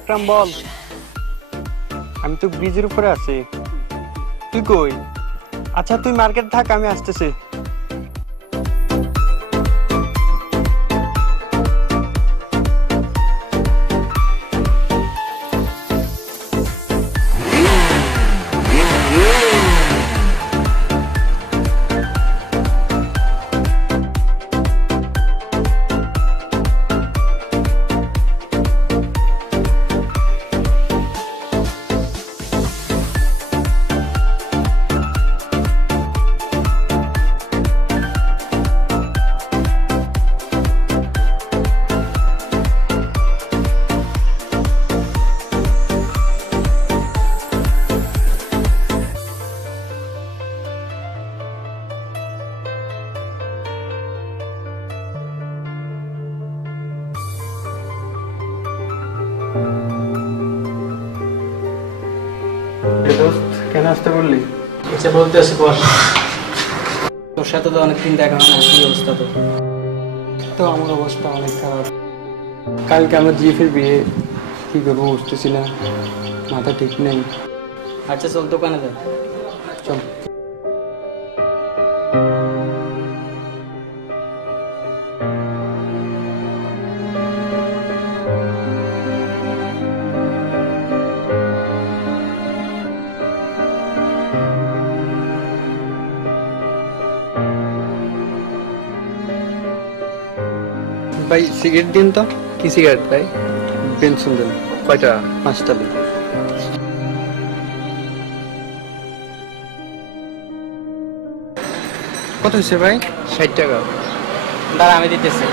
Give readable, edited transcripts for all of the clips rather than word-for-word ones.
আকরাম বল। আমি তো ব্রিজের উপরে আছি। তুই কই? আচ্ছা তুই মার্কেট থাক, আমি আসতেছি। কেন আসতে বললি? আচ্ছা বলতে আসি বল। তোর সাথে তো অনেকদিন দেখা হয় না, কি অবস্থা তোর? তো আমার অবস্থা অনেক খারাপ। কালকে আমার জিএফের বিয়ে, কি করবো বুঝতেছি না, মাথা ঠিক নেই। আচ্ছা চল দোকানে যাই। চল। ভাই সিগারেট দিন তো। কি সিগারেট ভাই? পেনশন দেন। কয়টা? 5টা দিন। কত হয়েছে ভাই? 60 টাকা। দাঁড়া আমি দিতেছি।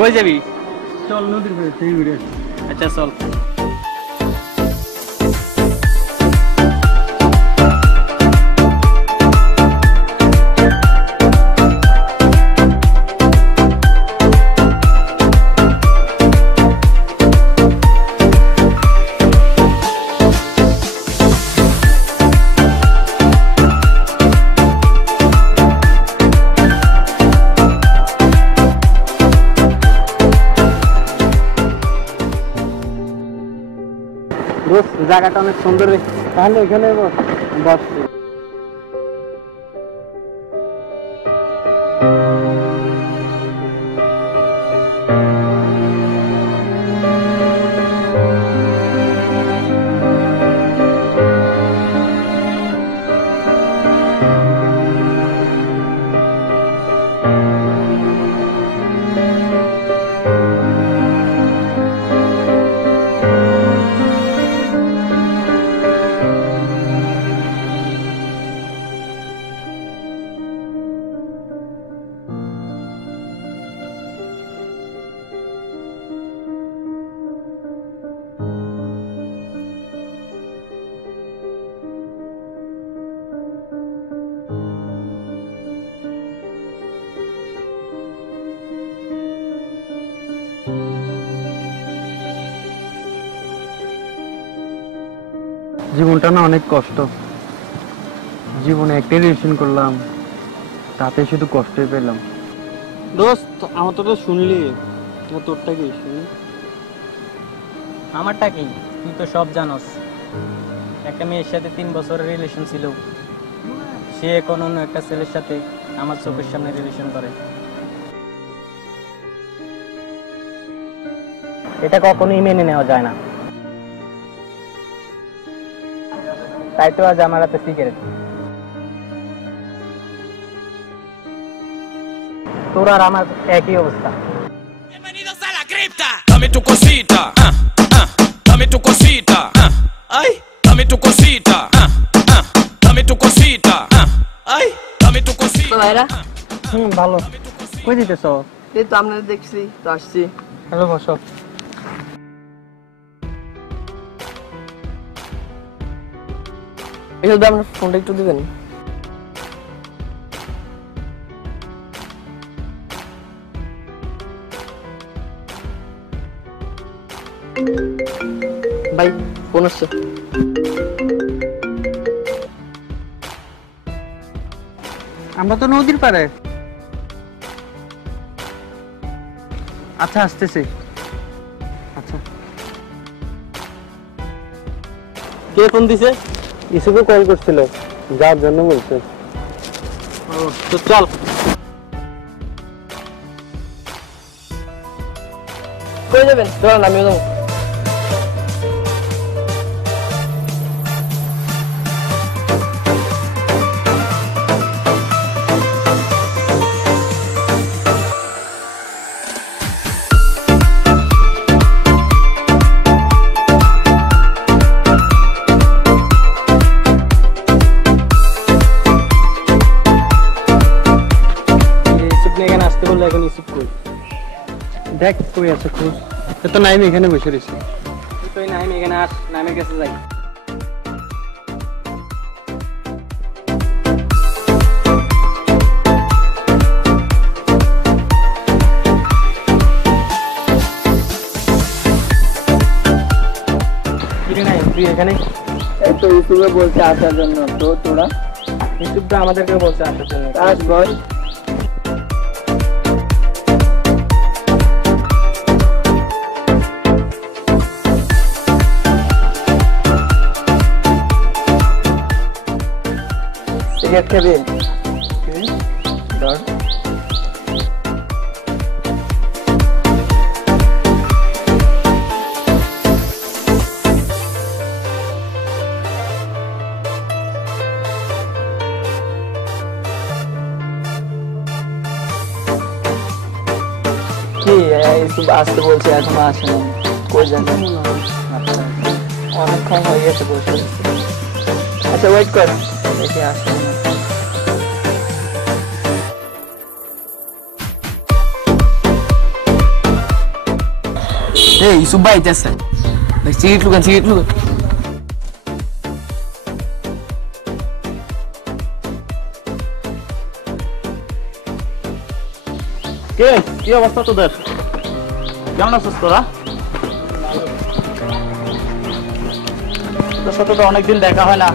কই যাবি? চল নদীর পাড়ে থেকে ঘুরে আসি। আচ্ছা চল। জায়গাটা অনেক সুন্দর, তাহলে এখানে বসছি। জীবনটা না অনেক কষ্ট। জীবনে একটাই রিলেশন করলাম, তাতে শুধু কষ্টই পেলাম। দোস্ত আমার তো শুনলি, তোরটা কি শুনি? আমারটা কি? তুই তো সব জানোস। একটা মেয়ের সাথে 3 বছরের রিলেশন ছিল, সে এখন অন্য একটা ছেলের সাথে আমার চোখের সামনে রিলেশন করে। এটা কখনোই মেনে নেওয়া যায় না। তাই তো আজ আমার হাতে সিগারেট। তোর আর আমার একই অবস্থা। Dame tu cosita, dame tu cosita, ay, dame tu cosita, dame tu cosita, ay, dame tu cosita. ভাইরা ভালো। কই দিতেছ? এই তো আপনাদের দেখছি তো আসছি। হ্যালো বসো। এই যদি আপনার ফোনটা একটু দিবেন। ভাই ফোন আসছে। আমরা তো নদীর পাড়ে। আচ্ছা আসতেছি। আচ্ছা কে ফোন দিছে? ইসুকে কল করছিল, যার জন্য বলছে। তো চল। কই যাবেন? চলেন আমিও যাবো। ইউসুফ নিয়ে এখানে আসতে বললে, এখন ইউসুফ কই? দেখ কই আছে খোঁজ। তো নাইম এখানে বসে রয়েছে। তুই নাইম এখানে আস, নাইমের কাছে যাই। কিরে নাইম, তুই এখানে? এই তো ইউটিউবে বলছে আসার জন্য, তো তোরা ইউসুফটা আমাদেরকে বলছে আসার জন্য। আস বল। সিগারেট খাবি? ধর। কি ইউসুফ আসতে বলছে, এখনো আসে না, কই যাবে? অনেকক্ষণ হয়ে গেছে বসে আছি। আচ্ছা ওয়েট কর, দেখি আসে না। এই ইউসুফ ভাই আইতেছে, সিগারেট লুকান, সিগারেট লুকান। কে, কি অবস্থা তোদের? কেমন আছিস তোরা? তোর সাথে তো অনেকদিন দেখা হয় না।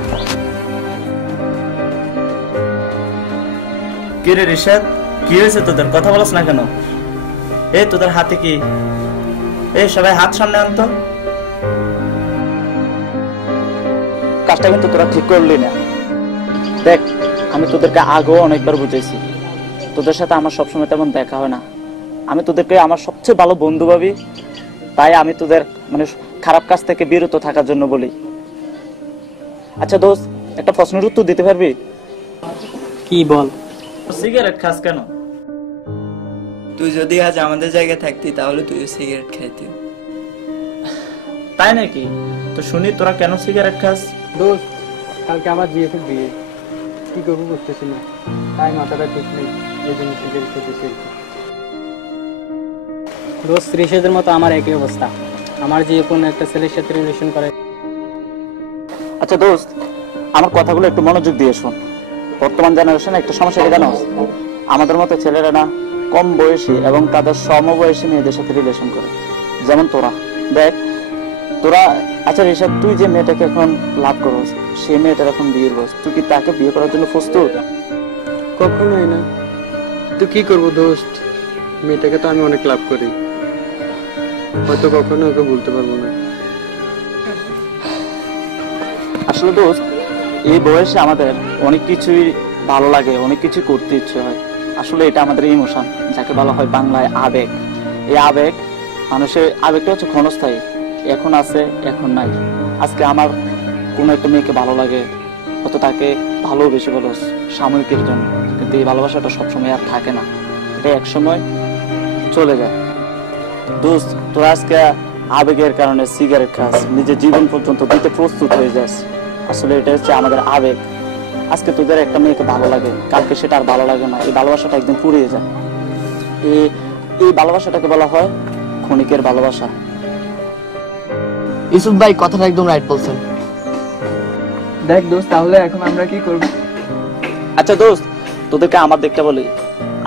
কি রে রিশাদ, কি হয়েছে তোদের? কথা বলছ না কেন? এই তোদের হাতে কি? এই সবাই হাত সামনে আনতো। কাজটা কিন্তু তোরা ঠিক করলি না। দেখ, আমি তোদেরকে আগেও অনেকবার বুঝেছি, তোদের সাথে আমার সবসময় তেমন দেখা হয় না। আমি তোদেরকে আমার সবচেয়ে ভালো বন্ধু ভাবি, তাই আমি তোদের মানে খারাপ কাজ থেকে বিরত থাকার জন্য বলি। আচ্ছা দোস্ত, একটা প্রশ্নের উত্তর দিতে পারবি? কি বল? সিগারেট খাস কেন? তুই যদি আজ আমাদের জায়গায় থাকতি তাহলে তুই সিগারেট খাইতি। তাই নাকি? তো শুনি তোরা কেন সিগারেট খাস? দোস্ত, কালকে আমার জিএফের বিয়ে, কি করবো বুঝতেছি না, তাই মাথাটা ঠিক নেই, এই জন্য সিগারেট খেতেছি। দোস্ত, রিশেদের মতো আমার একই অবস্থা, আমার যে কোনো একটা ছেলের সাথে রিলেশন করে। আচ্ছা দোস্ত, আমার কথাগুলো একটু মনোযোগ দিয়ে শোন। বর্তমান জেনারেশনে একটা সমস্যা কি জানো? আমাদের মতো ছেলেরা না কম বয়সী এবং তাদের সমবয়সী মেয়েদের সাথে রিলেশন করে, যেমন তোরা। দেখ তোরা, আচ্ছা রিশাদ, তুই যে মেয়েটাকে এখন লাভ করস, সেই মেয়েটার এখন বিয়ের বয়স, তুই কি তাকে বিয়ে করার জন্য প্রস্তুত? কখনোই না। তো কি করবো দোস্ত, মেয়েটাকে তো আমি অনেক লাভ করি, হয়তো কখনো ওকে বলতে পারবো না। আসলে দোস্ত, এই বয়সে আমাদের অনেক কিছুই ভালো লাগে, অনেক কিছু করতে ইচ্ছে হয়। আসলে এটা আমাদের ইমোশন, যাকে বলা হয় বাংলায় আবেগ। এই আবেগ, মানুষের আবেগটা হচ্ছে ক্ষণস্থায়ী, এখন আছে এখন নাই। আজকে আমার কোনো একটা মেয়েকে ভালো লাগে, হয়তো তাকে ভালোবেসে বলো সাময়িকের জন্য, কিন্তু এই ভালোবাসাটা সবসময় আর থাকে না, এটা একসময় চলে যায়। দোস্ত, তোরা আজকে আবেগের কারণে সিগারেট খাস, নিজের জীবন পর্যন্ত দিতে প্রস্তুত হয়ে যাস। আসলে এটা হচ্ছে আমাদের আবেগ। আজকে তোদের একটা মেয়েকে ভালো লাগে, কালকে সেটা আর ভালো লাগে না, এই ভালোবাসাটা একদিন ফুরিয়ে যায়। এই ভালোবাসাটাকে বলা হয় ক্ষণিকের ভালোবাসা। ইউসুফ ভাই কথাটা একদম রাইট বলছেন। দেখ দোস্ত, তাহলে এখন আমরা কি করব? আচ্ছা দোস্ত, তোদেরকে আমার দেখতে বলি,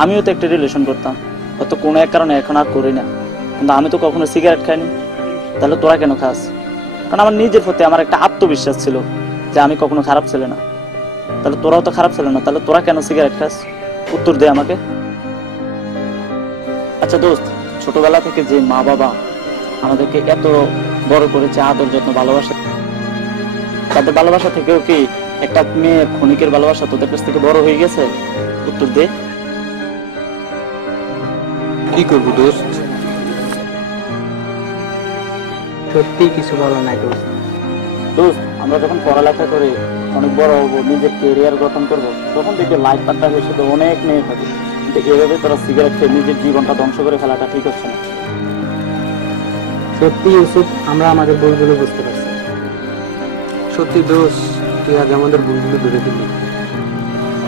আমিও তো একটা রিলেশন করতাম, হয়তো কোনো এক কারণে এখন আর করি না, কিন্তু আমি তো কখনো সিগারেট খাইনি। তাহলে তোরা কেন খাস? কারণ আমার নিজের প্রতি আমার একটা আত্মবিশ্বাস ছিল যে আমি কখনো খারাপ ছিল না। তাহলে তোরাও তো খারাপ ছিল না, তাহলে তোরা কেন সিগারেট খাস? উত্তর দে আমাকে। আচ্ছা দোস্ত, ছোটবেলা থেকে যে মা বাবা আমাদেরকে এত বড় করেছে, আদর যত্ন ভালোবাসা, তাদের ভালোবাসা থেকেও কি একটা মেয়ের ক্ষণিকের ভালোবাসা তোদের কাছ থেকে বড় হয়ে গেছে? উত্তর দে। কি করবো দোস্ত? সত্যি কিছু বলো নাই দোস্ত। দোস্ত, আমরা যখন পড়ালেখা করে অনেক বড় হবো, নিজের কেরিয়ার গঠন করবো, তখন দেখবে লাইফ পার্টনার হিসেবে অনেক মেয়ে পাবে। কিন্তু এভাবে তোরা সিগারেট খেয়ে নিজের জীবনটা ধ্বংস করে ফেলাটা ঠিক হচ্ছে না। সত্যি ইউসুফ, আমরা আমাদের ভুলগুলো বুঝতে পারছি। সত্যি দোস্ত, তুই আজ আমাদের ভুলগুলো ধরে দিলি।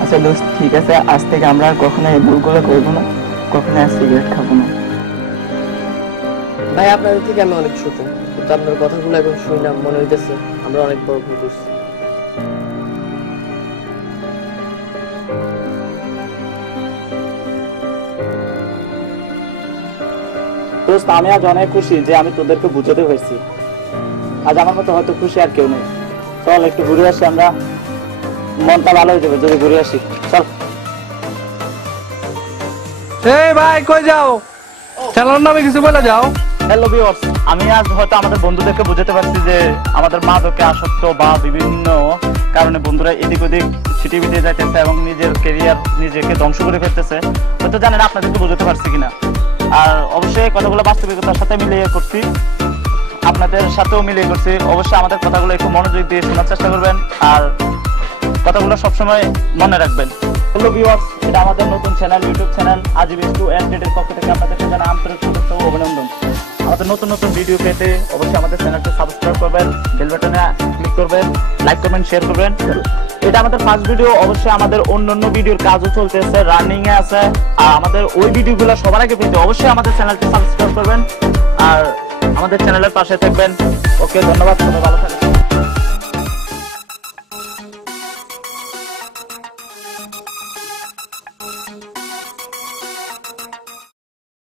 আচ্ছা দোস্ত, ঠিক আছে, আজ থেকে আমরা আর কখনো এই ভুলগুলো করবো না, কখনো আর সিগারেট খাবো না। ভাই আপনাদের থেকে আমি অনেক ছোট, কিন্তু আপনার কথাগুলো এখন শুনলাম মনে হইতেছে আমরা অনেক বড় ভুল করছি। দোস্ত, আমি আজ অনেক খুশি যে আমি তোদেরকে বুঝাতে হয়েছি। আজ আমার মতো হয়তো খুশি আর কেউ নেই। চল একটু ঘুরে আসি, আমরা মনটা ভালো হয়ে যাবে যদি ঘুরে আসি। চল। এই ভাই, কই যাও? চালার নামে কিছু বলে যাও। হ্যালো ভিউয়ার্স, আমি আজ হয়তো আমাদের বন্ধুদেরকে বুঝাতে পারছি যে আমাদের মাদকে আসক্ত বা বিভিন্ন কারণে বন্ধুরা এদিক ওদিক ছিটিবিটি যাইতেছে এবং নিজের কেরিয়ার নিজেকে ধ্বংস করে ফেলতেছে। হয়তো জানেন আপনাদেরকে বুঝাতে পারছি কিনা। আর অবশ্যই কথাগুলো বাস্তবিকতার সাথে মিলিয়ে করছি, আপনাদের সাথেও মিলিয়ে করছি। অবশ্যই আমাদের কথাগুলো একটু মনোযোগ দিয়ে শোনার চেষ্টা করবেন আর কথাগুলো সবসময় মনে রাখবেন। হ্যালো ভিউয়ার্স, এটা আমাদের নতুন চ্যানেল, ইউটিউব চ্যানেল আজিব টু এর পক্ষ থেকে আপনাদেরকে জানাই আন্তরিক শুভেচ্ছা ও অভিনন্দন। আমাদের নতুন নতুন ভিডিও পেতে অবশ্যই আমাদের চ্যানেলটি সাবস্ক্রাইব করবেন, বেল বাটনে ক্লিক করবেন, লাইক করবেন, শেয়ার করবেন। এটা আমাদের ফার্স্ট ভিডিও। অবশ্যই আমাদের অন্যান্য ভিডিওর কাজও চলতেছে, রানিং এ আছে। আর আমাদের ওই ভিডিওগুলো সবার আগে পেতে অবশ্যই আমাদের চ্যানেলটি সাবস্ক্রাইব করবেন আর আমাদের চ্যানেলের পাশে থাকবেন। ওকে, ধন্যবাদ, সবাই ভালো থাকবেন।